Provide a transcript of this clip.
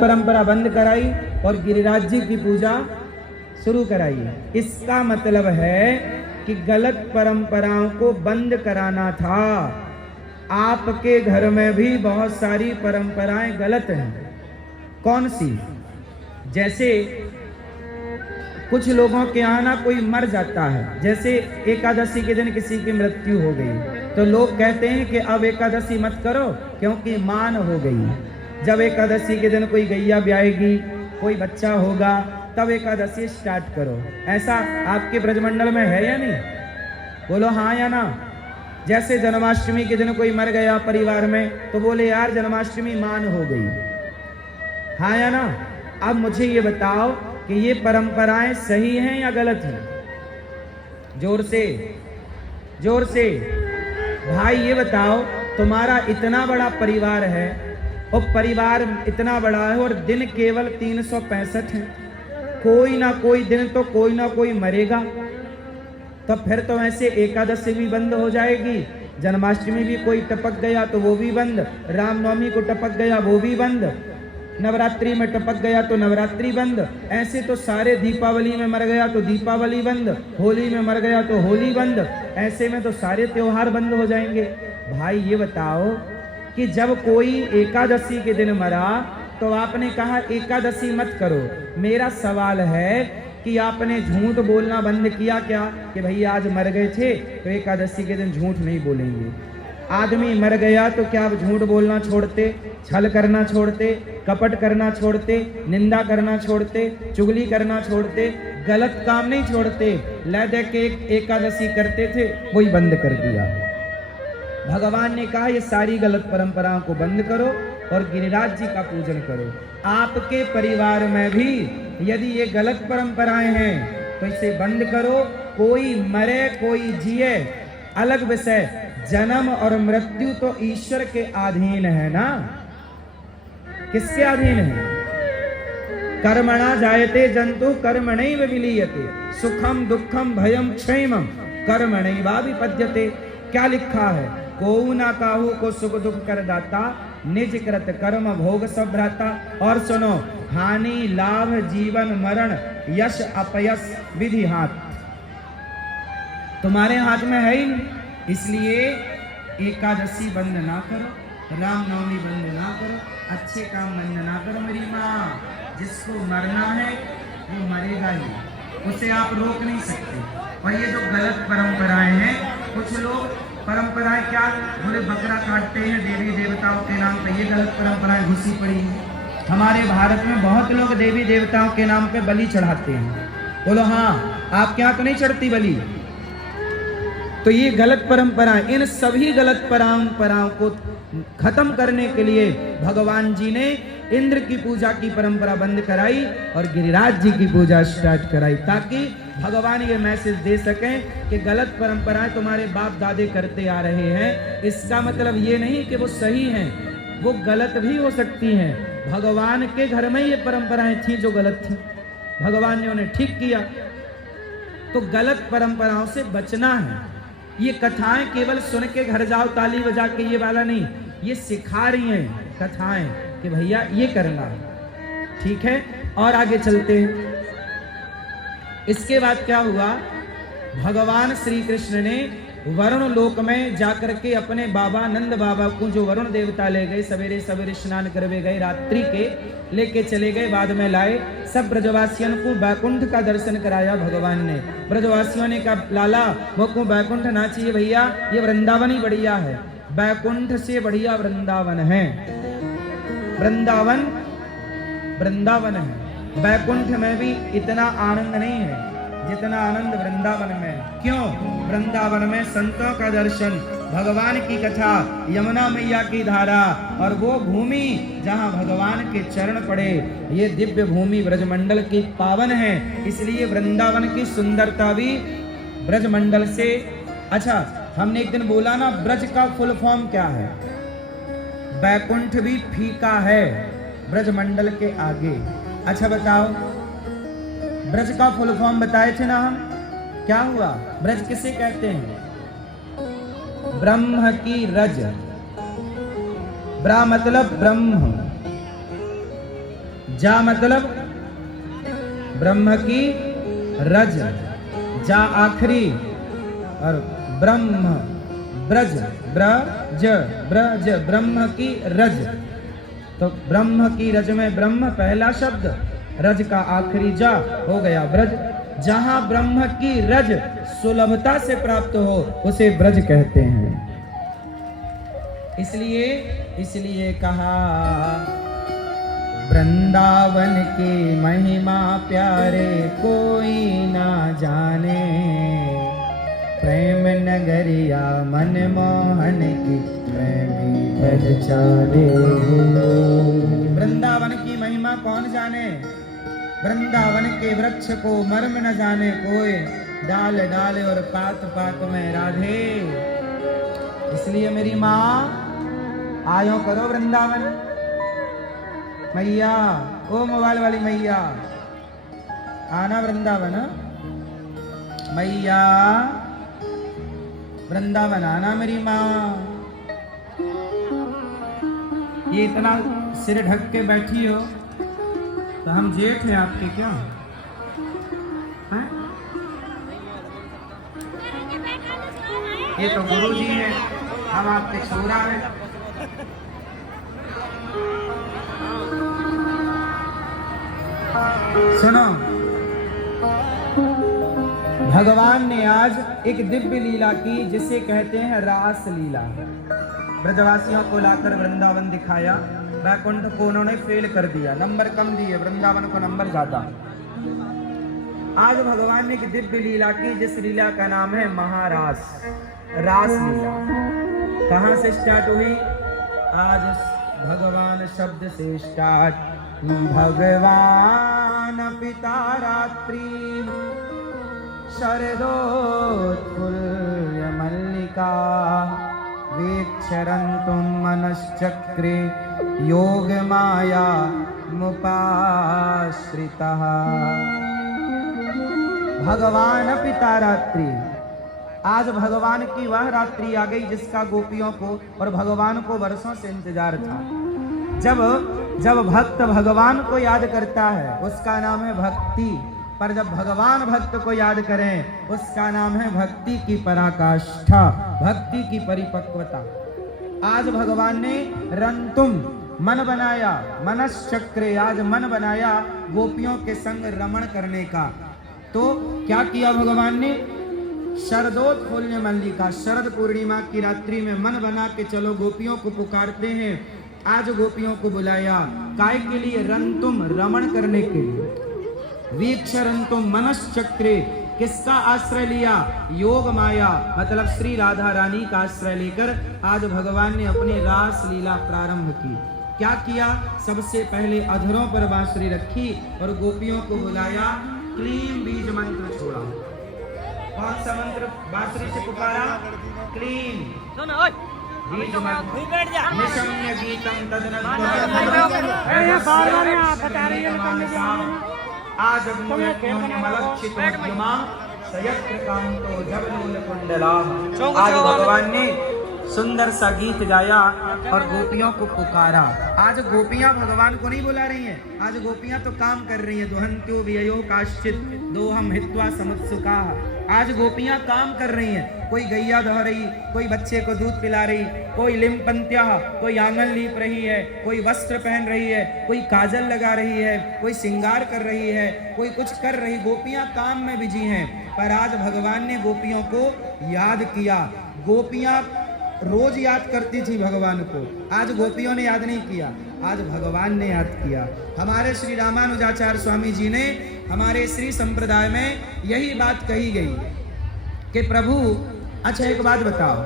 परंपरा बंद कराई और गिरिराज जी की पूजा शुरू कराई। इसका मतलब है कि गलत परंपराओं को बंद कराना था। आपके घर में भी बहुत सारी परंपराएं गलत हैं। कौन सी? जैसे कुछ लोगों के यहाँ ना कोई मर जाता है, जैसे एकादशी के दिन किसी की मृत्यु हो गई तो लोग कहते हैं कि अब एकादशी मत करो क्योंकि मान हो गई। जब एकादशी के दिन कोई गैया ब्याहेगी, कोई बच्चा होगा, तब एकादशी स्टार्ट करो। ऐसा आपके ब्रजमंडल में है या नहीं? बोलो हाँ या ना। जैसे जन्माष्टमी के दिन कोई मर गया परिवार में तो बोले यार जन्माष्टमी मान हो गई, हाँ या ना। अब मुझे ये बताओ कि ये परंपराएं सही हैं या गलत हैं? जोर से, जोर से भाई ये बताओ। तुम्हारा इतना बड़ा परिवार है और परिवार इतना बड़ा है और दिन केवल 365 है, कोई ना कोई दिन तो कोई ना कोई मरेगा, तो फिर तो ऐसे एकादशी भी बंद हो जाएगी, जन्माष्टमी भी कोई टपक गया तो वो भी बंद, रामनवमी को टपक गया वो भी बंद, नवरात्रि में टपक गया तो नवरात्रि बंद, ऐसे तो सारे, दीपावली में मर गया तो दीपावली बंद, होली में मर गया तो होली बंद, ऐसे में तो सारे त्योहार बंद हो जाएंगे। भाई ये बताओ कि जब कोई एकादशी के दिन मरा तो आपने कहा एकादशी मत करो। मेरा सवाल है कि आपने झूठ बोलना बंद किया क्या कि भैया आज मर गए थे तो एकादशी के दिन झूठ नहीं बोलेंगे? आदमी मर गया तो क्या आप झूठ बोलना छोड़ते, छल करना छोड़ते, कपट करना छोड़ते, निंदा करना छोड़ते, चुगली करना छोड़ते, गलत काम नहीं छोड़ते? ले दे के एकादशी करते थे वही बंद कर दिया। भगवान ने कहा ये सारी गलत परंपराओं को बंद करो और गिरिराज जी का पूजन करो। आपके परिवार में भी यदि ये गलत परंपराएं हैं तो इसे बंद करो। कोई मरे कोई जिए अलग विषय, जन्म और मृत्यु तो ईश्वर के अधीन है ना। किसके अधीन है? कर्मणा जायते जंतु कर्मणैव विलीयते, सुखम दुखम भयम क्षेमम कर्मणैवाभिपद्यते। क्या लिखा है? कोऊ ना काहू को सुख दुख कर दाता, निज कृत कर्म भोग सब भ्राता। और सुनो, हानि लाभ जीवन मरण यश अपयश विधि हाथ, तुम्हारे हाथ में है ही नहीं। इसलिए एकादशी बंद ना करो, रामनवमी बंद ना करो, अच्छे काम बंद ना करो। मेरी माँ, जिसको मरना है वो मरेगा ही, उसे आप रोक नहीं सकते। और ये जो गलत परंपराएं हैं, कुछ लोग परंपराएं क्या बोले बकरा काटते हैं देवी देवताओं के नाम पे, ये गलत परंपराएं घुसी पड़ी हैं। हमारे भारत में बहुत लोग देवी देवताओं के नाम पे बलि चढ़ाते हैं। बोलो हाँ, आपके यहाँ तो नहीं चढ़ती बलि? तो ये गलत परंपराएं, इन सभी गलत परंपराओं को खत्म करने के लिए भगवान जी ने इंद्र की पूजा की परंपरा बंद कराई और गिरिराज जी की पूजा स्टार्ट कराई, ताकि भगवान ये मैसेज दे सकें कि गलत परंपराएं तुम्हारे बाप दादे करते आ रहे हैं। इसका मतलब ये नहीं कि वो सही हैं, वो गलत भी हो सकती हैं। भगवान के घर में ये परंपराएं थी जो गलत थी, भगवान ने उन्हें ठीक किया। तो गलत परंपराओं से बचना है। ये कथाएं केवल सुन के घर जाओ ताली बजा के ये वाला नहीं, ये सिखा रही हैं कथाएं कि भैया ये करना है, ठीक है। और आगे चलते हैं। इसके बाद क्या हुआ? भगवान श्री कृष्ण ने वरुण लोक में जाकर के अपने बाबा नंद बाबा को, जो वरुण देवता ले गए, सवेरे सवेरे स्नान करवे गए, रात्रि के लेके चले गए, बाद में लाए। सब ब्रजवासियों को बैकुंठ का दर्शन कराया भगवान ने। ब्रजवासियों ने कहा लाला वो को बैकुंठ ना चाहिए भैया, ये वृंदावन ही बढ़िया है, बैकुंठ से बढ़िया वृंदावन है। वृंदावन वृंदावन है, बैकुंठ में भी इतना आनंद नहीं है जितना आनंद वृंदावन में। क्यों? वृंदावन में संतों का दर्शन, भगवान की कथा, यमुना मैया की धारा और वो भूमि जहाँ भगवान के चरण पड़े, ये दिव्य भूमि ब्रजमंडल की पावन है। इसलिए वृंदावन की सुंदरता भी ब्रजमंडल से। अच्छा, हमने एक दिन बोला ना, ब्रज का फुल फॉर्म क्या है? बैकुंठ भी फीका है ब्रजमंडल के आगे। अच्छा बताओ, ब्रज का फुल फॉर्म बताए थे ना हम, क्या हुआ? ब्रज किसे कहते हैं? ब्रह्म की रज, ब्रा मतलब ब्रह्म, जा मतलब ब्रह्म की रज, जा आखिरी, और ब्रह्म ब्रज, ब्रज ब्रज, ब्रह्म की रज। तो ब्रह्म की रज में ब्रह्म पहला शब्द, रज का आखिरी जा हो गया ब्रज। जहां ब्रह्म की रज सुलभता से प्राप्त हो उसे ब्रज कहते हैं। इसलिए कहा वृंदावन की महिमा प्यारे कोई ना जाने, प्रेम नगरिया मनमोहन की प्रेमी पहचाने। वृंदावन की महिमा कौन जाने, वृंदावन के वृक्ष को मर्म न जाने कोई, डाल डाल और पात पात में राधे। इसलिए मेरी माँ आयो करो वृंदावन। मैया, ओ मोबाइल वाली मैया, आना वृंदावन। मैया वृंदावन आना मेरी माँ। ये इतना सिर ढक के बैठी हो तो हम जेठ हैं आपके क्या हैं? ये तो गुरु जी हैं, हम आपके छोरा हैं। सुनो, भगवान ने आज एक दिव्य लीला की जिसे कहते हैं रास लीला। ब्रजवासियों को लाकर वृंदावन दिखाया, वैकुंठ को उन्होंने फेल कर दिया, नंबर कम दिए, वृंदावन को नंबर ज्यादा। आज भगवान ने एक दिव्य लीला की जिस लीला का नाम है महारास, रास लीला। कहां से स्टार्ट हुई? आज भगवान शब्द से स्टार्ट। भगवान पिता रात्रि शरदोत्फुल्ल मल्लिका, वीक्षरन्तुं मनश्चक्रे योग माया मुपाश्रितः। भगवान पिता रात्रि, आज भगवान की वह रात्रि आ गई जिसका गोपियों को और भगवान को वर्षों से इंतजार था। जब भक्त भगवान को याद करता है उसका नाम है भक्ति, पर जब भगवान भक्त को याद करें उसका नाम है भक्ति की पराकाष्ठा, भक्ति की परिपक्वता। आज भगवान ने रंतुम मन बनाया, मनश्चक्रे, आज मन बनाया गोपियों के संग रमण करने का। तो क्या किया भगवान ने? शरदोत्फुल्ल मल्लिका, शरद पूर्णिमा की रात्रि में मन बना के चलो गोपियों को पुकारते हैं। आज गोपियों को बुलाया, काय के लिए? रंतुम, रमण करने के लिए। वीक्षरंतुम मनश्चक्रे, किसका आश्रय लिया? योग माया, मतलब श्री राधा रानी का आश्रय लेकर आज भगवान ने अपनी रास लीला प्रारंभ की। क्या किया? सबसे पहले अधरों पर बांसुरी रखी और गोपियों को बुलाया, क्लीम बीज मंत्र छोड़ा। कौन सा मंत्र बांसुरी से पुकारा? क्लीम बीज मंत्र। निशम्य गीतम आज भगवान ने सुंदर सा गीत गाया और गोपियों को पुकारा। आज गोपियां भगवान को नहीं बुला रही हैं, आज गोपियां तो काम कर रही हैं। दुहंत्यो व्ययो काश्चित दोहम हित्वा समुत्सुका। आज गोपियां काम कर रही हैं, कोई गैया दह रही, कोई बच्चे को दूध पिला रही, कोई लिम्पंत्या, कोई आंगन लीप रही है, कोई वस्त्र पहन रही है, कोई काजल लगा रही है, कोई श्रृंगार कर रही है, कोई कुछ कर रही। गोपियां काम में बिजी हैं, पर आज भगवान ने गोपियों को याद किया। गोपियां रोज याद करती थी भगवान को, आज गोपियों ने याद नहीं किया, आज भगवान ने याद किया। हमारे श्री रामानुजाचार्य स्वामी जी ने हमारे श्री संप्रदाय में यही बात कही गई कि प्रभु, अच्छा एक बात बताओ,